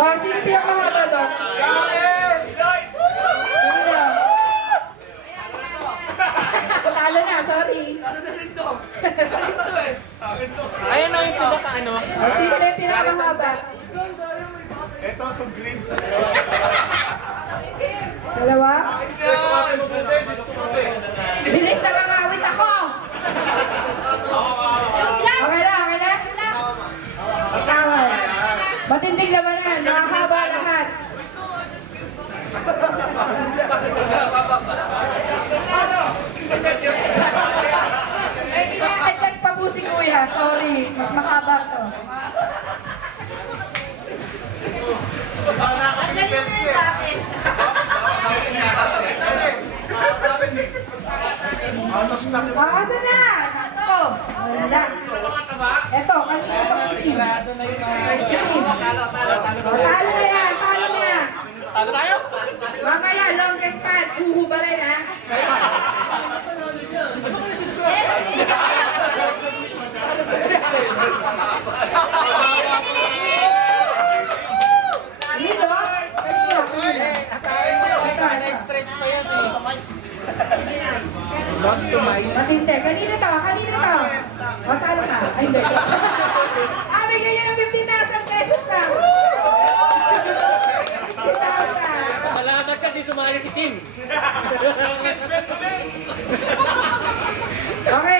Oh, sino pinakamahaba ba? Kanina. Talo na, sorry. Ayan na yung pinaka ano. Oh, sino na yung pinakamahaba? Ito, itong green. Dalawa? Bilis, nakakawit ako! Okay na, okay na? Ikawan. Matinding labanan, nakakaba lahat. Eh, ina-adjust pa po si Kuya. Sorry, mas makaba to. Asa na? Ito. Wala. Ito, kanina itong steam. Sigurado na yung Talo na yan, talo na. Talo tayo? Mamaya, longest pads. Huhu ba rin, ha? Dito? Kanina, kanina. Atawin mo. Na-stretch pa yan eh. Lost to mice. Matinte. Kanina to, kanina to. O, talo ka. Ay, hindi. Ah, bigyan niya ng 50,000 pesos na. 50,000. Salamat ka, di sumali si Tim. Okay,